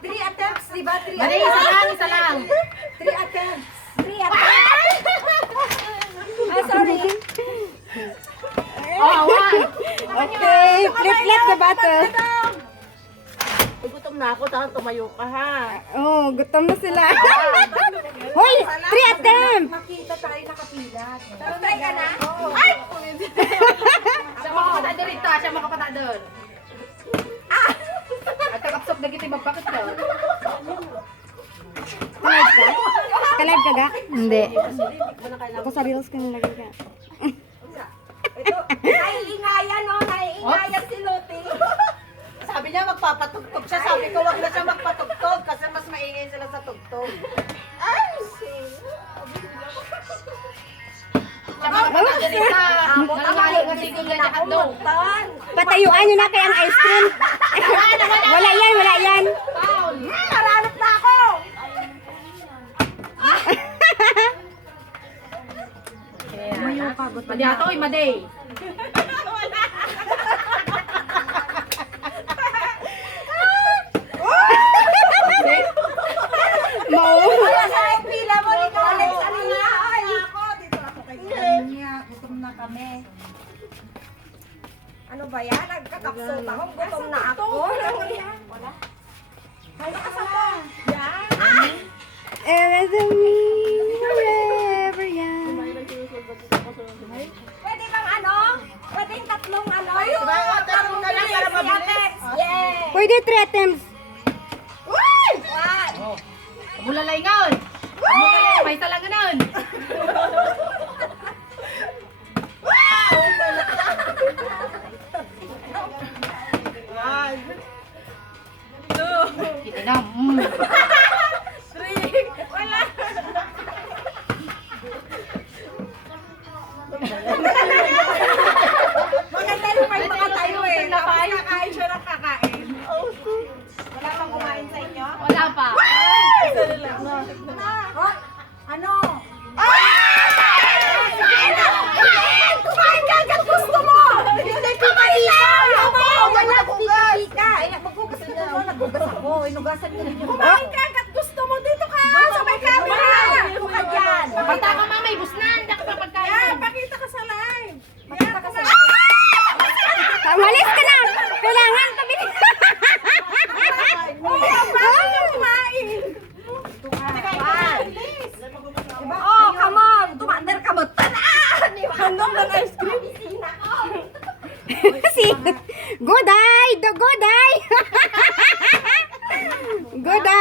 3 attempts, di ba? 3 Mali, attempts. isa lang. 3 attempts. 3 attempts. Ah, sorry. Oh, one. Okay, flip-flap the bottle. Gutom na ako, tapos tumayo ka ha. Oh, gutom na sila. Hoy, 3 attempt. Makita tayo nakapilat. Try ka na? Ay! Siya makapatado rito, siya makapatado. At kakapsok na kita magpakit ka. Kalive ka ga? Hindi. Ako sa reels ka nalagay ka. Ito, naiingayan, no? Naiingayan si Loti. Sabi niya magpapatugtog siya. Sabi ko wag na siya magpatugtog kasi mas maingay sila sa tugtog. Siya makapatado rito. Nalalayo kasi kung ganyan ka daw. Patayuan nyo na kay ang ice cream. Wala yan, wala yan. Paul. Naranap na ako! Madi ato, maday. Wala sa yung pila mo, di ka alis. Ano na? Ay, ako. Dito ako kay Kanya. Gutom na kami. Ano ba yan? Nagkakapsot ako. Gutom na ako. Wala. Ay, asa mo? Yan. Ever me, forever young. Pwede bang ano? Pwedeng tatlong ano? tatlong na lang para mabilis. Yeah. Pwede 3 attempts. One. Mulalay ngayon. Mulalay, may talaga nun. Kita na. Maganda yung may mga tayo eh. Tapos kakain siya ng kakain. Wala pang kumain sa inyo? Wala pa. Oh, ano? Kumain ka agad gusto mo! Hindi ka mahiya! Wala pika-pika. Maghugas ka mo, naghugas ako. Inugasan ko rin yung kumain ka agad gusto mo. Dito ka! Sa may camera! Dito ka dyan! Bata ka mama, may busnan. Hindi ka pa pagkain. Pakita ka sa live! Pakita ka sa live! Umalis ka na. Kailangan pabili. Oh, come on! Tumander ka mo! Tanan! Handong ng ice cream! Si Good eye, the good eye. Good eye.